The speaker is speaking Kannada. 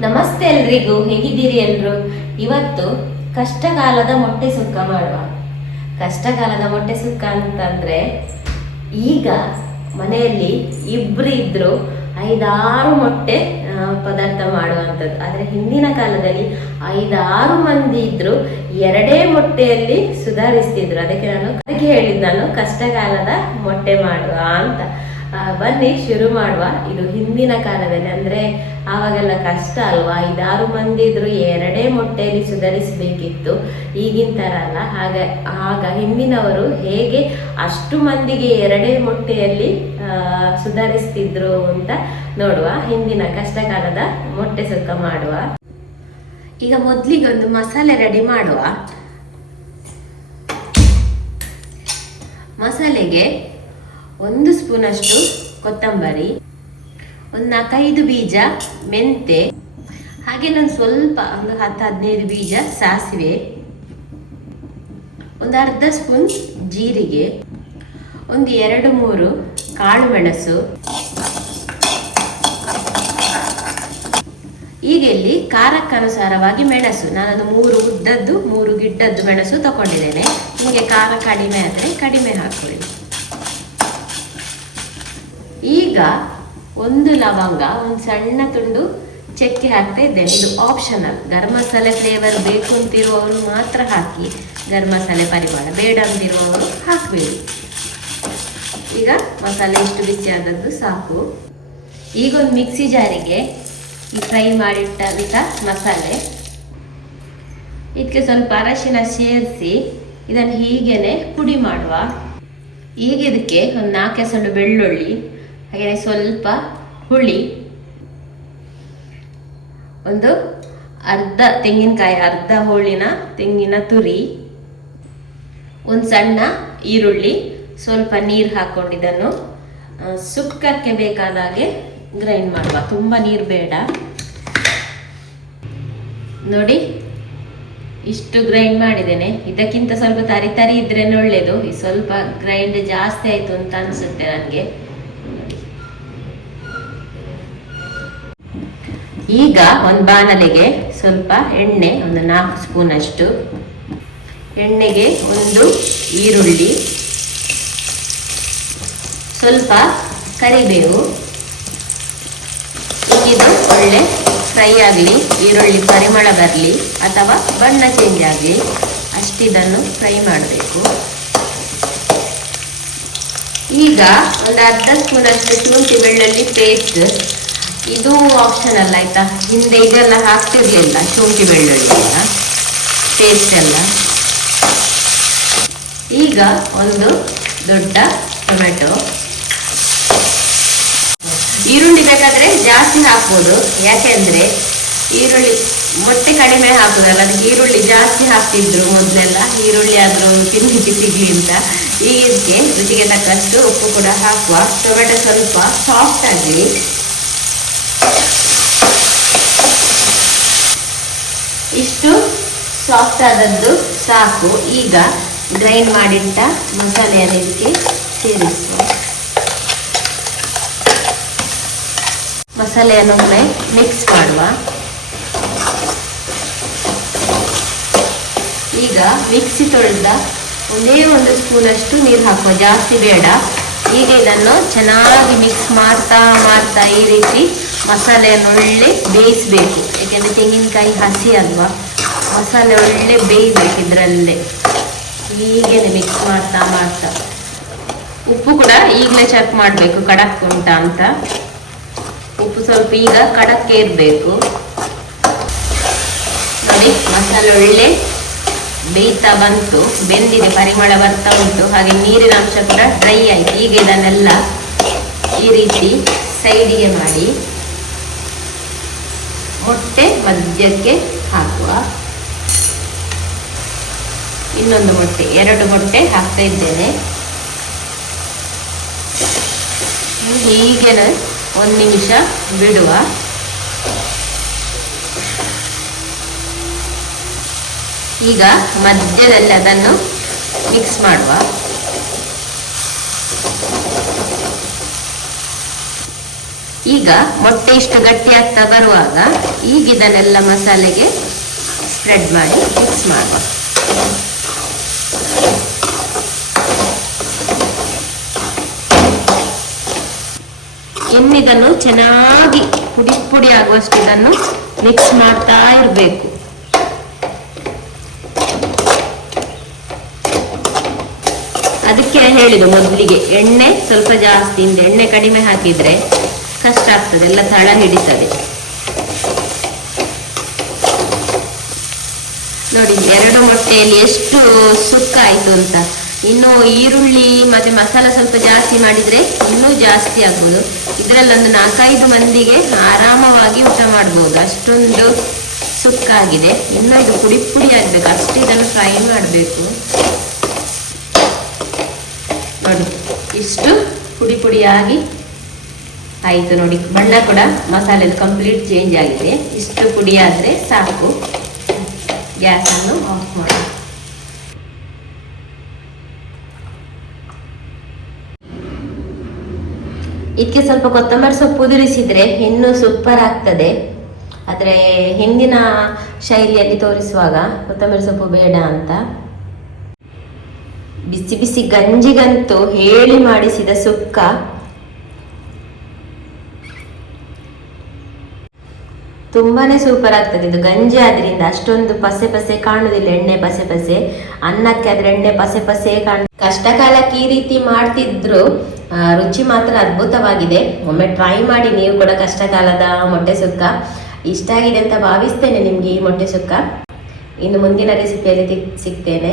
ನಮಸ್ತೆ ಎಲ್ರಿಗೂ, ಹೇಗಿದ್ದೀರಿ ಎಲ್ರು? ಇವತ್ತು ಕಷ್ಟಕಾಲದ ಮೊಟ್ಟೆ ಸುಕ್ಕ ಮಾಡುವ. ಕಷ್ಟಕಾಲದ ಮೊಟ್ಟೆ ಸುಕ್ಕ ಅಂತಂದ್ರೆ, ಈಗ ಮನೆಯಲ್ಲಿ ಇಬ್ರು ಇದ್ರು ಐದಾರು ಮೊಟ್ಟೆ ಪದಾರ್ಥ ಮಾಡುವಂಥದ್ದು. ಆದರೆ ಹಿಂದಿನ ಕಾಲದಲ್ಲಿ ಐದಾರು ಮಂದಿ ಇದ್ರು ಎರಡೇ ಮೊಟ್ಟೆಯಲ್ಲಿ ಸುಧಾರಿಸ್ತಿದ್ರು. ಅದಕ್ಕೆ ನಾನು ಅದಕ್ಕೆ ಹೇಳಿದ್ದು ನಾನು ಕಷ್ಟಕಾಲದ ಮೊಟ್ಟೆ ಮಾಡುವ ಅಂತ. ಬನ್ನಿ ಶುರು ಮಾಡುವ. ಇದು ಹಿಂದಿನ ಕಾಲದಲ್ಲಿ ಅಂದ್ರೆ ಆವಾಗೆಲ್ಲ ಕಷ್ಟ ಅಲ್ವಾ? ಐದಾರು ಮಂದಿ ಇದ್ರು ಎರಡೇ ಮೊಟ್ಟೆಯಲ್ಲಿ ಸುಧಾರಿಸಬೇಕಿತ್ತು ಈಗಿನ ತರ ಅಲ್ಲ. ಹಾಗೆ, ಆಗ ಹಿಂದಿನವರು ಹೇಗೆ ಅಷ್ಟು ಮಂದಿಗೆ ಎರಡೇ ಮೊಟ್ಟೆಯಲ್ಲಿ ಸುಧಾರಿಸ್ತಿದ್ರು ಅಂತ ನೋಡುವ. ಹಿಂದಿನ ಕಷ್ಟಕಾಲದ ಮೊಟ್ಟೆ ಸುಕ್ಕ ಮಾಡುವ. ಈಗ ಮೊದಲಿಗೆ ಒಂದು ಮಸಾಲೆ ರೆಡಿ ಮಾಡುವ. ಮಸಾಲೆಗೆ ಒಂದು ಸ್ಪೂನಷ್ಟು ಕೊತ್ತಂಬರಿ, ಒಂದು ನಾಲ್ಕೈದು ಬೀಜ ಮೆಂತೆ, ಹಾಗೆ ನಾನು ಸ್ವಲ್ಪ ಒಂದು ಹತ್ತು ಹದಿನೈದು ಬೀಜ ಸಾಸಿವೆ, ಒಂದು ಅರ್ಧ ಸ್ಪೂನ್ ಜೀರಿಗೆ, ಒಂದು ಎರಡು ಮೂರು ಕಾಳು ಮೆಣಸು. ಈಗ ಇಲ್ಲಿ ಖಾರಕ್ಕನುಸಾರವಾಗಿ ಮೆಣಸು. ನಾನೊಂದು ಮೂರು ಉದ್ದದ್ದು, ಮೂರು ಗಿಡ್ಡದ್ದು ಮೆಣಸು ತಗೊಂಡಿದ್ದೇನೆ. ನಿಮಗೆ ಖಾರ ಕಡಿಮೆ ಆದರೆ ಕಡಿಮೆ ಹಾಕೊಳ್ಳಿ ಈಗ ಒಂದು ಲವಂಗ, ಒಂದು ಸಣ್ಣ ತುಂಡು ಚಕ್ಕೆ ಹಾಕ್ತಾ ಇದ್ದೇನೆ. ಇದು ಆಪ್ಷನಲ್ ಗರಂ ಮಸಾಲೆ ಫ್ಲೇವರ್ ಬೇಕು ಅಂತಿರುವವರು ಮಾತ್ರ ಹಾಕಿ ಗರಂ ಮಸಾಲೆ ಪರಿಮಳ. ಬೇಡ ಅಂತಿರುವವರು ಹಾಕಬೇಡಿ. ಈಗ ಮಸಾಲೆ ಇಷ್ಟು ಬಿಸಿ ಆದದ್ದು ಸಾಕು. ಈಗ ಒಂದು ಮಿಕ್ಸಿ ಜಾರಿಗೆ ಈ ಫ್ರೈ ಮಾಡಿಟ್ಟಂಥ ಮಸಾಲೆ. ಇದಕ್ಕೆ ಸ್ವಲ್ಪ ಅರಶಿನ ಸೇರಿಸಿ ಇದನ್ನು ಹೀಗೇನೆ ಪುಡಿ ಮಾಡುವ. ಈಗ ಇದಕ್ಕೆ ಒಂದು ನಾಲ್ಕು ಎಸಳು ಬೆಳ್ಳುಳ್ಳಿ ಹಾಗೆಯೇ ಸ್ವಲ್ಪ ಹುಳಿ, ಒಂದು ಅರ್ಧ ತೆಂಗಿನಕಾಯಿ, ಅರ್ಧ ಹೋಳಿನ ತೆಂಗಿನ ತುರಿ, ಒಂದು ಸಣ್ಣ ಈರುಳ್ಳಿ, ಸ್ವಲ್ಪ ನೀರು ಹಾಕ್ಕೊಂಡಿದ್ದನ್ನು ಸುಕ್ಕಕ್ಕೆ ಬೇಕಾದ ಹಾಗೆ ಗ್ರೈಂಡ್ ಮಾಡುವ. ತುಂಬ ನೀರು ಬೇಡ. ನೋಡಿ, ಇಷ್ಟು ಗ್ರೈಂಡ್ ಮಾಡಿದ್ದೇನೆ. ಇದಕ್ಕಿಂತ ಸ್ವಲ್ಪ ತರಿ ತರಿ ಇದ್ರೇನೆ ಒಳ್ಳೇದು. ಈ ಸ್ವಲ್ಪ ಗ್ರೈಂಡ್ ಜಾಸ್ತಿ ಆಯ್ತು ಅಂತ ಅನ್ಸುತ್ತೆ ನನಗೆ. ಈಗ ಒಂದು ಬಾಣಲೆಗೆ ಸ್ವಲ್ಪ ಎಣ್ಣೆ, ಒಂದು ನಾಲ್ಕು ಸ್ಪೂನ್ ಅಷ್ಟು. ಎಣ್ಣೆಗೆ ಒಂದು ಈರುಳ್ಳಿ. ಸ್ವಲ್ಪ ಕರಿಬೇವು. ಇದು ಒಳ್ಳೆ ಫ್ರೈ ಆಗಲಿ, ಈರುಳ್ಳಿ ಪರಿಮಳ ಬರಲಿ, ಅಥವಾ ಬಣ್ಣ ಚೇಂಜ್ ಆಗಲಿ, ಅಷ್ಟಿದನ್ನು ಫ್ರೈ ಮಾಡಬೇಕು. ಈಗ ಒಂದು ಅರ್ಧ ಸ್ಪೂನಷ್ಟು ಶುಂಠಿ ಬೆಳ್ಳುಳ್ಳಿ ಪೇಸ್ಟ್ ಇದು ಆಪ್ಷನಲ್ ಆಯ್ತಾ? ಹಿಂದೆ ಇದೆಲ್ಲ ಹಾಕ್ತಿರ್ಲಿಲ್ಲ ಶುಂಠಿ ಬೆಳ್ಳುಳ್ಳಿ ಎಲ್ಲ ಪೇಸ್ಟ್ ಎಲ್ಲ. ಈಗ ಒಂದು ದೊಡ್ಡ ಟೊಮೆಟೊ. ಈರುಳ್ಳಿ ಬೇಕಾದ್ರೆ ಜಾಸ್ತಿ ಹಾಕ್ಬೋದು. ಯಾಕೆಂದ್ರೆ ಈರುಳ್ಳಿ ಮೊಟ್ಟೆ ಕಡಿಮೆ ಹಾಕುದಲ್ಲ, ಅದಕ್ಕೆ ಈರುಳ್ಳಿ ಜಾಸ್ತಿ ಹಾಕ್ತಿದ್ರು ಮೊದಲೆಲ್ಲ. ಈರುಳ್ಳಿ ಆದ್ರೂ ಸಿಗ್ಲಿಲ್ಲ ಅಂತ ಇದಕ್ಕೆ ರುಚಿಗೆ ತಕ್ಕಷ್ಟು ಉಪ್ಪು ಕೂಡ ಹಾಕುವ. ಟೊಮೆಟೊ ಸ್ವಲ್ಪ ಸಾಫ್ಟ್ ಆಗಲಿ ಇಷ್ಟು ಸಾಫ್ಟ್ ಆದದ್ದು ಸಾಕು. ಈಗ ಗ್ರೈಂಡ್ ಮಾಡಿಟ್ಟ ಮಸಾಲೆಯನ್ನು ಇದಕ್ಕೆ ಸೇರಿಸುವ ಮಸಾಲೆಯನ್ನು ಒಮ್ಮೆ ಮಿಕ್ಸ್ ಮಾಡುವ. ಈಗ ಮಿಕ್ಸಿ ತೊಳೆದ ಒಂದೇ ಒಂದು ಸ್ಪೂನಷ್ಟು ನೀರು ಹಾಕುವ. ಜಾಸ್ತಿ ಬೇಡ. ಈಗ ಇದನ್ನು ಚೆನ್ನಾಗಿ ಮಿಕ್ಸ್ ಮಾಡ್ತಾ ಮಾಡ್ತಾ ಈ ರೀತಿ ಮಸಾಲೆಯನ್ನು ಒಳ್ಳೆ ಬೇಯಿಸಬೇಕು. ಯಾಕೆಂದರೆ ತೆಂಗಿನಕಾಯಿ ಹಸಿ ಅಲ್ವಾ? ಮಸಾಲೆ ಒಳ್ಳೆ ಬೇಯಬೇಕು ಇದರಲ್ಲೇ. ಹೀಗೇನೆ ಮಿಕ್ಸ್ ಮಾಡ್ತಾ ಮಾಡ್ತಾ. ಉಪ್ಪು ಕೂಡ ಈಗಲೇ ಚೆಕ್ ಮಾಡಬೇಕು, ಕಡಕ್ ಉಂಟಾ ಅಂತ. ಉಪ್ಪು ಸ್ವಲ್ಪ ಈಗ ಕಡಕ್ಕೆ ಇರಬೇಕು ನೋಡಿ, ಮಸಾಲೆ ಒಳ್ಳೆ ಬೇಯ್ತಾ ಬಂತು. ಬೆಂದಿದೆ, ಪರಿಮಳ ಬರ್ತಾ ಉಂಟು. ಹಾಗೆ ನೀರಿನ ಅಂಶ ಕೂಡ ಡ್ರೈ ಆಯ್ತು. ಈಗ ಇದನ್ನೆಲ್ಲ ಈ ರೀತಿ ಸೈಡಿಗೆ ಮಾಡಿ. ಮೊಟ್ಟೆ ಮಧ್ಯಕ್ಕೆ ಹಾಕುವ. ಇನ್ನೊಂದು ಮೊಟ್ಟೆ, ಎರಡು ಮೊಟ್ಟೆ ಹಾಕ್ತಾ ಇದ್ದೇನೆ. ಹೀಗೆ ಒಂದು ನಿಮಿಷ ಬಿಡುವ. ಈಗ ಮಧ್ಯದಲ್ಲಿ ಅದನ್ನು ಮಿಕ್ಸ್ ಮಾಡುವ. ಈಗ ಮೊಟ್ಟೆ ಇಷ್ಟು ಗಟ್ಟಿ ಆಗ್ತಾ ಬರುವಾಗ ಈಗ ಇದನ್ನೆಲ್ಲ ಮಸಾಲೆಗೆ ಸ್ಪ್ರೆಡ್ ಮಾಡಿ ಮಿಕ್ಸ್ ಮಾಡುವ ಇನ್ನಿದನ್ನು ಚೆನ್ನಾಗಿ ಪುಡಿ ಪುಡಿ ಆಗುವಷ್ಟು ಇದನ್ನು ಮಿಕ್ಸ್ ಮಾಡ್ತಾ ಇರಬೇಕು. ಅದಕ್ಕೆ ಹೇಳಿದ್ದು ಮೊದಲಿಗೆ ಎಣ್ಣೆ ಸ್ವಲ್ಪ ಜಾಸ್ತಿ ಇಂದ ಎಣ್ಣೆ ಕಡಿಮೆ ಹಾಕಿದ್ರೆ ಕಷ್ಟ ಆಗ್ತದೆ, ಎಲ್ಲ ತಳ ಹಿಡಿತದೆ. ನೋಡಿ, ಎರಡು ಮೊಟ್ಟೆಯಲ್ಲಿ ಎಷ್ಟು ಸುಕ್ಕ ಆಯ್ತು ಅಂತ. ಇನ್ನು ಈರುಳ್ಳಿ ಮತ್ತೆ ಮಸಾಲ ಸ್ವಲ್ಪ ಜಾಸ್ತಿ ಮಾಡಿದ್ರೆ ಇನ್ನೂ ಜಾಸ್ತಿ ಆಗ್ಬೋದು. ಇದರಲ್ಲಿ ಒಂದು ನಾಲ್ಕೈದು ಮಂದಿಗೆ ಆರಾಮವಾಗಿ ಊಟ ಮಾಡ್ಬೋದು. ಅಷ್ಟೊಂದು ಸುಕ್ಕಾಗಿದೆ ಇನ್ನೂ ಇದು ಪುಡಿ ಪುಡಿ ಆಗ್ಬೇಕು. ಅಷ್ಟು ಇದನ್ನು ಫ್ರೈ ಮಾಡಬೇಕು. ನೋಡಿ, ಇಷ್ಟು ಪುಡಿ ಪುಡಿಯಾಗಿ ಆಯಿತು ನೋಡಿ. ಬಣ್ಣ ಕೂಡ ಮಸಾಲೆದು ಕಂಪ್ಲೀಟ್ ಚೇಂಜ್ ಆಗಿದೆ. ಇಷ್ಟು ಪುಡಿ ಆದರೆ ಸಾಕು. ಗ್ಯಾಸನ್ನು ಆಫ್ ಮಾಡಿ. ಇದಕ್ಕೆ ಸ್ವಲ್ಪ ಕೊತ್ತಂಬರಿ ಸೊಪ್ಪು ಉದುರಿಸಿದ್ರೆ ಇನ್ನೂ ಸೂಪರ್ ಆಗ್ತದೆ. ಆದರೆ ಹಿಂದಿನ ಶೈಲಿಯಲ್ಲಿ ತೋರಿಸುವಾಗ ಕೊತ್ತಂಬರಿ ಸೊಪ್ಪು ಬೇಡ ಅಂತ. ಬಿಸಿ ಬಿಸಿ ಗಂಜಿಗಂತೂ ಹೇಳಿ ಮಾಡಿಸಿದ ಸುಕ್ಕ. ತುಂಬಾನೇ ಸೂಪರ್ ಆಗ್ತದೆ ಇದು ಗಂಜಿ ಆದ್ರಿಂದ. ಅಷ್ಟೊಂದು ಪಸೆ ಪಸೆ ಕಾಣುದಿಲ್ಲ, ಎಣ್ಣೆ ಪಸೆ ಪಸೆ. ಅನ್ನಕ್ಕೆ ಅದ್ರ ಎಣ್ಣೆ ಪಸೆ ಪಸೆ ಕಾಣ. ಕಷ್ಟ ಕಾಲಕ್ಕೆ ಈ ರೀತಿ ಮಾಡ್ತಿದ್ರು ರುಚಿ ಮಾತ್ರ ಅದ್ಭುತವಾಗಿದೆ. ಒಮ್ಮೆ ಟ್ರೈ ಮಾಡಿ, ನೀವು ಕೂಡ ಕಷ್ಟಕಾಲದ ಮೊಟ್ಟೆ ಸುಕ್ಕ. ಇಷ್ಟ ಆಗಿದೆ ಅಂತ ಭಾವಿಸ್ತೇನೆ ನಿಮ್ಗೆ ಈ ಮೊಟ್ಟೆ ಸುಕ್ಕ. ಇನ್ನು ಮುಂದಿನ ರೆಸಿಪಿಯಲ್ಲಿ ಸಿಗ್ತೇನೆ.